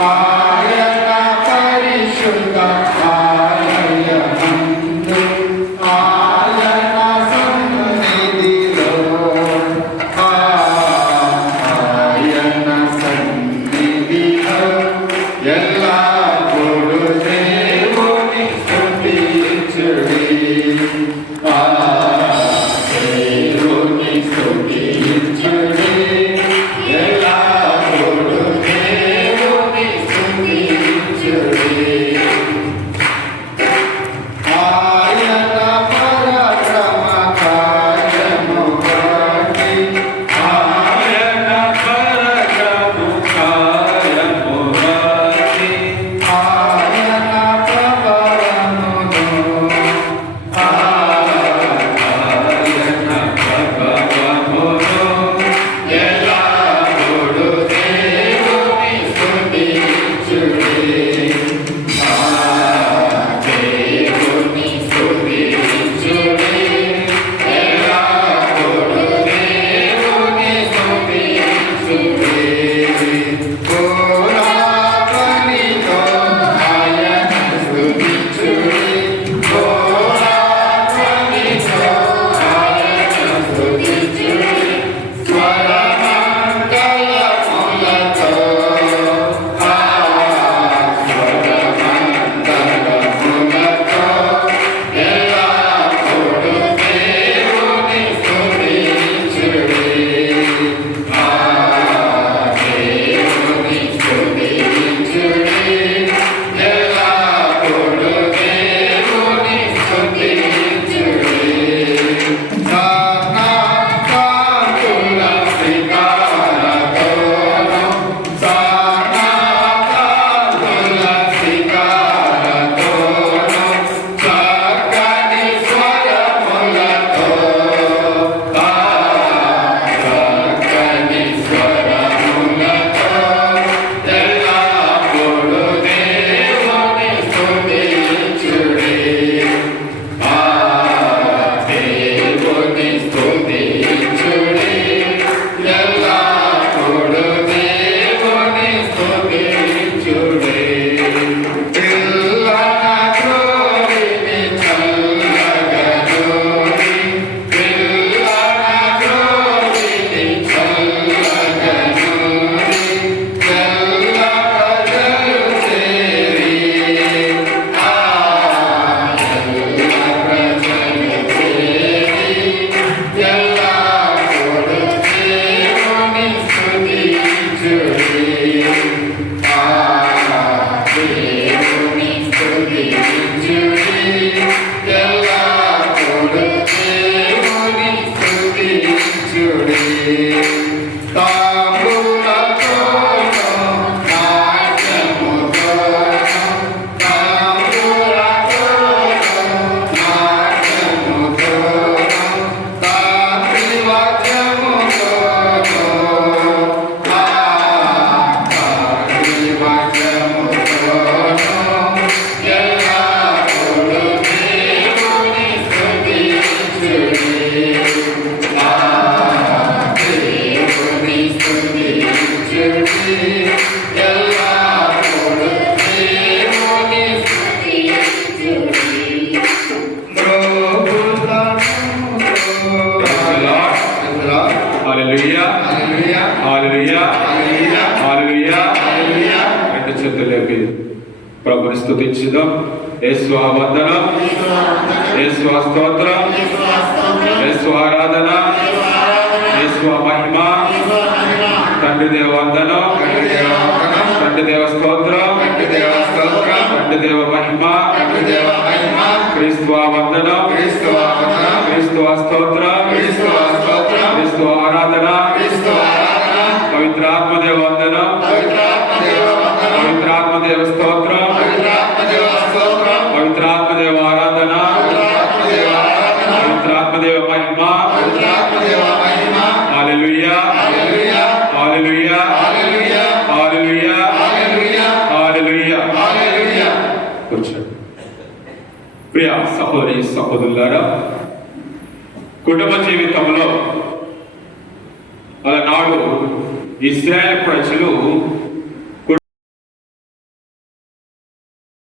ఆయన పరిశుద్ధ ఆలయమందు ఆయన సన్నిధిలో ఆయన సన్నిధిలో ఎల్లప్పుడూ దేవుని స్తుతించుడి. దేవుని స్తుతించుడి. ఎల్లప్పుడూ దేవుని స్తుతించుడి. ఆయన పరాక్రమ కార్యము బట్టి ఆయన పరాక్రమ కార్యము బట్టి ఆయన ప్రభవమును ఎల్లప్పుడూ దేవుని స్తుతించుడి. దేవుని స్తుతించుడి. ఎల్లప్పుడూ దేవుని స్తుతించుడి. కోలాహలముతో ఆయన స్తుతించుడి. కోలాహలముతో ఆయన స్తుతించుడి. స్వరమండలములతో స్వరమండలములతో ఎల్లప్పుడూ దేవుని స్తుతించుడి. దేవుని స్తుతించుడి. ఎల్లప్పుడూ దేవుని స్తుతించుడి. సానాకాంతుల శిఖారతోను సానాకాంతుల శిఖారతోను చక్కని స్వరములతో చక్కని స్వరములతో ఎల్లప్పుడూ దేవుని స్తుతించుడి. దేవుని స్తుతించుడి. ఎల్లప్పుడూ దేవుని స్తుతించుడి. పిల్లన గ్రోవిని చల్లగనోని పిల్లన గ్రోవిని చల్లగనోని ఎల్ల ప్రజలు చేరి ఎల్ల ప్రజలు చేరి ఎల్లప్పుడూ దేవుని స్తుతించుడి. దేవుని స్తుతించుడి. ఎల్లప్పుడూ దేవుని స్తుతించుడి. తాంబూలతోను నాట్యముతోను తాంబూలతోను నాట్యముతోను తాంత్రివాద్యముతోను తాంత్రివాద్యముతోను ఎల్లప్పుడూ దేవుని స్తుతించుడి. దేవుని స్తుతించుడి. ఎల్లప్పుడూ దేవుని స్తుతించుడి. హల్లెలూయా హల్లెలూయా హల్లెలూయా హల్లెలూయా హల్లెలూయా. హల్లెలూయా. రెండు చేతులు లేపి ప్రభుని స్తుతించుదాం. యేసు వందనం, యేసు స్తోత్రం, యేసు ఆరాధన, యేసు మహిమ. తండ్రి దేవ వందనం, తండ్రి దేవ స్తోత్రం, తండ్రి దేవ మహిమ. క్రీస్తు వందనం, క్రీస్తు స్తోత్రం, క్రీస్తు ఆరాధన. పవిత్రాత్మ దేవ వందనం, పవిత్రాత్మ దేవ స్తోత్రం, పవిత్రాత్మ దేవ ఆరాధన, పవిత్రాత్మ దేవ మహిమ. హల్లెలూయా హల్లెలూయా హల్లెలూయా హల్లెలూయా. కూర్చోండి. ప్రియ సహోదరి సహోదరులారా, కుటుంబ జీవితంలో అలనాడు ఇశ్రాయేలు ప్రజలు